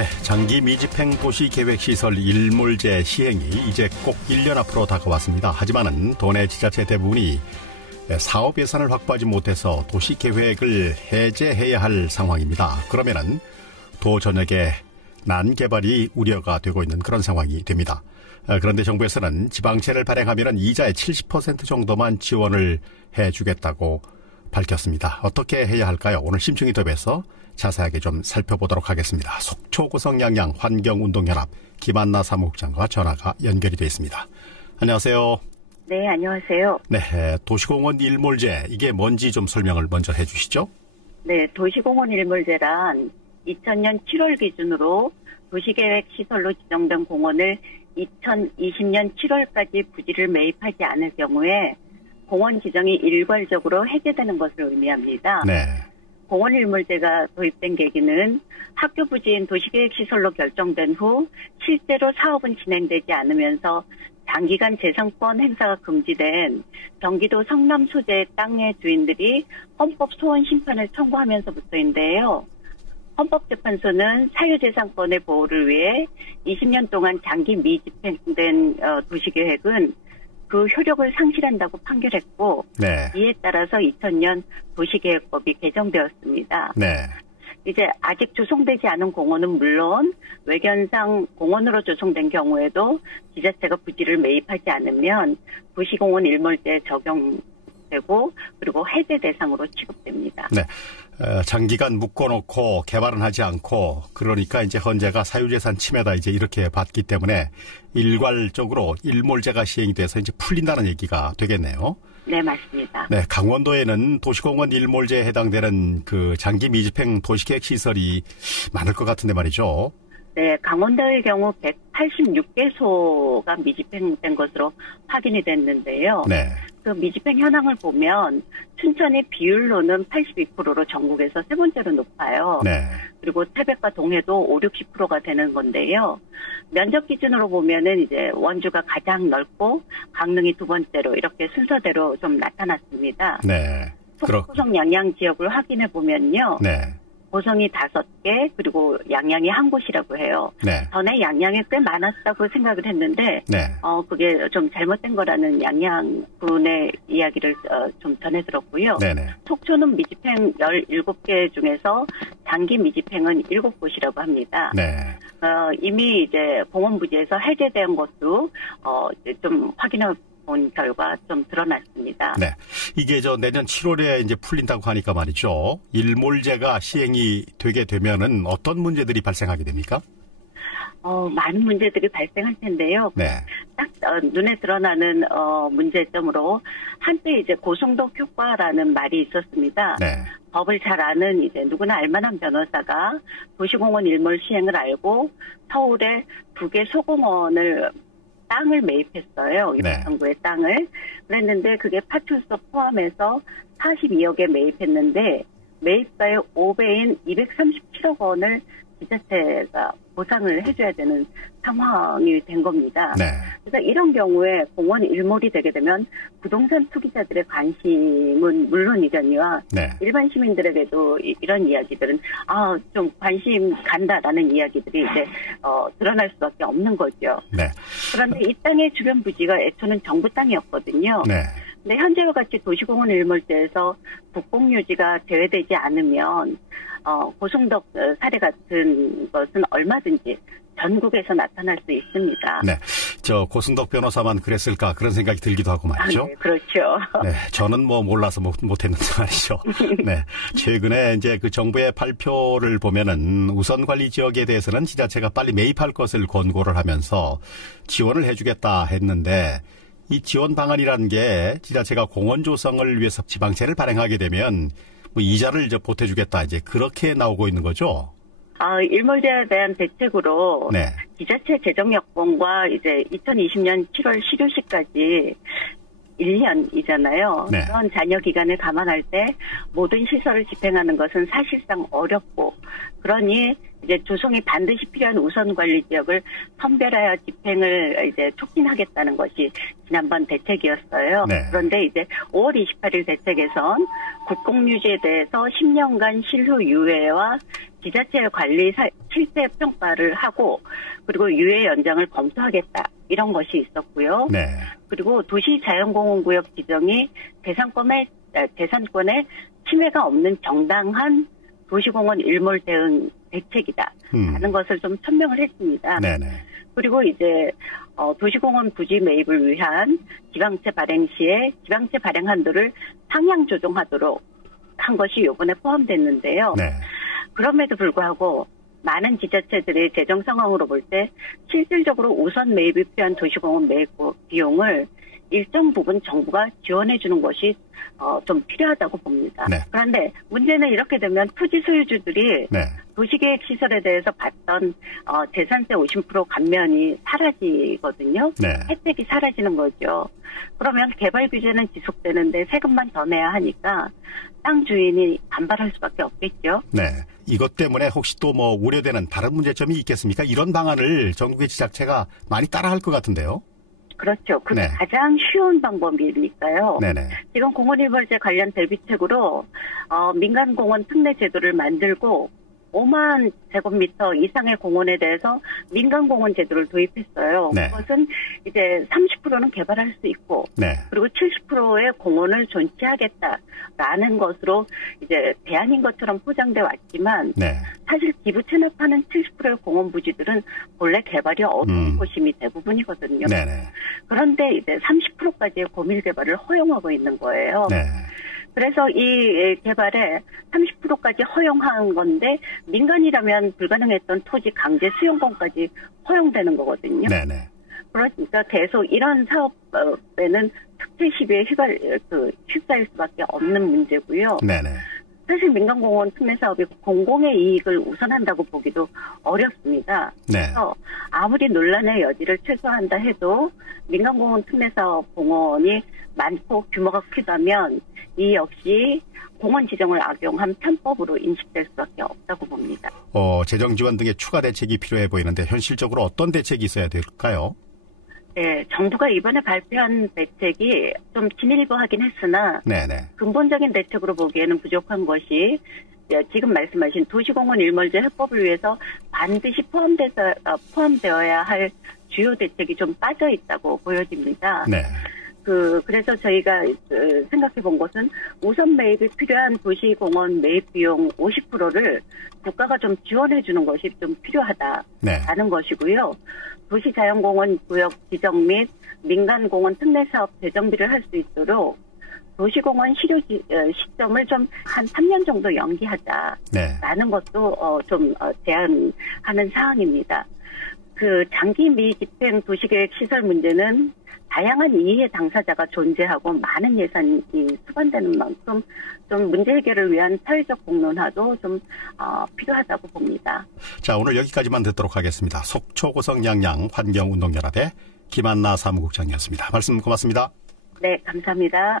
네, 장기 미집행 도시계획시설 일몰제 시행이 이제 꼭 1년 앞으로 다가왔습니다. 하지만은 도내 지자체 대부분이 사업 예산을 확보하지 못해서 도시계획을 해제해야 할 상황입니다. 그러면은 도 전역에 난개발이 우려가 되고 있는 그런 상황이 됩니다. 그런데 정부에서는 지방채를 발행하면 이자의 70% 정도만 지원을 해주겠다고 밝혔습니다. 어떻게 해야 할까요? 오늘 심층인터뷰에서 자세하게 좀 살펴보도록 하겠습니다. 속초고성양양 환경운동연합 김한나 사무국장과 전화가 연결이 되어 있습니다. 안녕하세요. 네, 안녕하세요. 네, 도시공원 일몰제, 이게 뭔지 좀 설명을 먼저 해주시죠. 네, 도시공원 일몰제란 2000년 7월 기준으로 도시계획 시설로 지정된 공원을 2020년 7월까지 부지를 매입하지 않을 경우에 공원 지정이 일괄적으로 해제되는 것을 의미합니다. 네. 공원 일몰제가 도입된 계기는 학교 부지인 도시계획 시설로 결정된 후 실제로 사업은 진행되지 않으면서 장기간 재산권 행사가 금지된 경기도 성남 소재의 땅의 주인들이 헌법 소원 심판을 청구하면서부터인데요. 헌법재판소는 사유재산권의 보호를 위해 20년 동안 장기 미집행된 도시계획은 그 효력을 상실한다고 판결했고, 네. 이에 따라서 2000년 도시계획법이 개정되었습니다. 네. 이제 아직 조성되지 않은 공원은 물론 외견상 공원으로 조성된 경우에도 지자체가 부지를 매입하지 않으면 도시공원 일몰제에 적용되고 그리고 해제 대상으로 취급됩니다. 네. 장기간 묶어놓고 개발은 하지 않고 그러니까 이제 헌재가 사유재산 침해다 이제 이렇게 봤기 때문에 일괄적으로 일몰제가 시행이 돼서 이제 풀린다는 얘기가 되겠네요. 네, 맞습니다. 네, 강원도에는 도시공원 일몰제에 해당되는 그 장기 미집행 도시계획 시설이 많을 것 같은데 말이죠. 네, 강원도의 경우 186개소가 미집행된 것으로 확인이 됐는데요. 네. 그 미집행 현황을 보면 춘천이 비율로는 82%로 전국에서 세 번째로 높아요. 네. 그리고 태백과 동해도 60%가 되는 건데요. 면적 기준으로 보면은 이제 원주가 가장 넓고 강릉이 두 번째로 이렇게 순서대로 좀 나타났습니다. 네. 속초고성 양양 지역을 확인해 보면요. 네. 고성이 5개 그리고 양양이 한 곳이라고 해요. 네. 전에 양양이 꽤 많았다고 생각을 했는데 네. 그게 좀 잘못된 거라는 양양군의 이야기를 좀 전해 들었고요. 네네. 속초는 미집행 17개 중에서 장기 미집행은 7곳이라고 합니다. 네. 이미 이제 공원부지에서 해제된 것도 좀 확인해 본 결과 좀 드러났습니다. 네. 이게 내년 7월에 이제 풀린다고 하니까 말이죠. 일몰제가 시행이 되게 되면은 어떤 문제들이 발생하게 됩니까? 많은 문제들이 발생할 텐데요. 네. 딱 눈에 드러나는 문제점으로 한때 이제 고성덕 효과라는 말이 있었습니다. 네. 법을 잘 아는 이제 누구나 알만한 변호사가 도시공원 일몰 시행을 알고 서울에 2개 소공원을 땅을 매입했어요. 네. 정부의 땅을. 그랬는데 그게 파출소 포함해서 42억에 매입했는데 매입가의 5배인 237억 원을 지자체가 보상을 해줘야 되는 상황이 된 겁니다. 네. 그래서 이런 경우에 공원 일몰이 되게 되면 부동산 투기자들의 관심은 물론이거니와 네. 일반 시민들에게도 이런 이야기들은 좀 관심 간다라는 이야기들이 이제 드러날 수밖에 없는 거죠. 네. 그런데 이 땅의 주변 부지가 애초는 정부 땅이었거든요. 네. 근데 현재와 같이 도시공원 일몰제에서 국공유지가 제외되지 않으면 고성덕 사례 같은 것은 얼마든지 전국에서 나타날 수 있습니다. 네. 고승덕 변호사만 그랬을까 그런 생각이 들기도 하고 말이죠. 네, 그렇죠. 네. 저는 몰라서 못했는데 말이죠. 네. 최근에 이제 그 정부의 발표를 보면은 우선 관리 지역에 대해서는 지자체가 빨리 매입할 것을 권고를 하면서 지원을 해주겠다 했는데 이 지원 방안이라는 게 지자체가 공원 조성을 위해서 지방채를 발행하게 되면 이자를 이제 보태주겠다 이제 그렇게 나오고 있는 거죠. 일몰제에 대한 대책으로 네. 지자체 재정 여건과 이제 2020년 7월 실효시까지 1년이잖아요. 네. 그런 잔여 기간을 감안할 때 모든 시설을 집행하는 것은 사실상 어렵고 그러니 이제 조성이 반드시 필요한 우선 관리 지역을 선별하여 집행을 이제 촉진하겠다는 것이 지난번 대책이었어요. 네. 그런데 이제 5월 28일 대책에선 국공유지에 대해서 10년간 실효 유예와 지자체 관리 실태 평가를 하고 그리고 유예 연장을 검토하겠다 이런 것이 있었고요. 네. 그리고 도시 자연공원구역 지정이 대상권에 침해가 없는 정당한 도시공원 일몰 대응 대책이다 하는 것을 좀 천명을 했습니다. 네네. 그리고 이제 도시공원 부지 매입을 위한 지방채 발행 시에 지방채 발행 한도를 상향 조정하도록 한 것이 요번에 포함됐는데요. 네. 그럼에도 불구하고 많은 지자체들의 재정 상황으로 볼 때 실질적으로 우선 매입이 필요한 도시공원 매입 비용을 일정 부분 정부가 지원해 주는 것이 좀 필요하다고 봅니다. 네. 그런데 문제는 이렇게 되면 토지 소유주들이 네. 도시계획 시설에 대해서 받던 재산세 50% 감면이 사라지거든요. 네. 혜택이 사라지는 거죠. 그러면 개발 규제는 지속되는데 세금만 더 내야 하니까 땅 주인이 반발할 수밖에 없겠죠. 네. 이것 때문에 혹시 또 뭐 우려되는 다른 문제점이 있겠습니까? 이런 방안을 전국의 지자체가 많이 따라할 것 같은데요. 그렇죠. 그게 네. 가장 쉬운 방법이니까요. 네네. 지금 공원일몰제 관련 대비책으로 민간공원 특례 제도를 만들고 5만 제곱미터 이상의 공원에 대해서 민간공원 제도를 도입했어요. 네. 그것은 이제 30%는 개발할 수 있고 네. 그리고 70%의 공원을 존치하겠다라는 것으로 이제 대안인 것처럼 포장돼 왔지만 네. 사실 기부 체납하는 70%의 공원 부지들은 본래 개발이 어려운 곳이 대부분이거든요. 네네. 그런데 이제 30%까지의 고밀 개발을 허용하고 있는 거예요. 네. 그래서 이 개발에 30%까지 허용한 건데 민간이라면 불가능했던 토지 강제 수용권까지 허용되는 거거든요. 네네. 그러니까 계속 이런 사업에는 특혜 시비에 휩싸일 수밖에 없는 문제고요. 네네. 사실 민간공원 특례 사업이 공공의 이익을 우선한다고 보기도 어렵습니다. 네. 그래서 아무리 논란의 여지를 최소화한다 해도 민간공원 특례 사업 공원이 많고 규모가 크다면 이 역시 공원 지정을 악용한 편법으로 인식될 수밖에 없다고 봅니다. 재정 지원 등의 추가 대책이 필요해 보이는데 현실적으로 어떤 대책이 있어야 될까요? 네, 정부가 이번에 발표한 대책이 좀 진일보하긴 했으나 근본적인 대책으로 보기에는 부족한 것이 지금 말씀하신 도시공원 일몰제 해법을 위해서 반드시 포함되어야 할 주요 대책이 좀 빠져 있다고 보여집니다. 네. 그래서 저희가 생각해 본 것은 우선 매입이 필요한 도시공원 매입 비용 50%를 국가가 좀 지원해 주는 것이 좀 필요하다라는 것이고요. 도시자연공원 구역 지정 및 민간공원 특례 사업 재정비를 할 수 있도록 도시공원 실효 시점을 좀 한 3년 정도 연기하자라는 것도 좀 제안하는 사항입니다. 장기 미집행 도시계획 시설 문제는 다양한 이해 당사자가 존재하고 많은 예산이 수반되는 만큼 좀 문제 해결을 위한 사회적 공론화도 좀 필요하다고 봅니다. 자, 오늘 여기까지만 듣도록 하겠습니다. 속초고성 양양 환경운동연합의 김한나 사무국장이었습니다. 말씀 고맙습니다. 네, 감사합니다.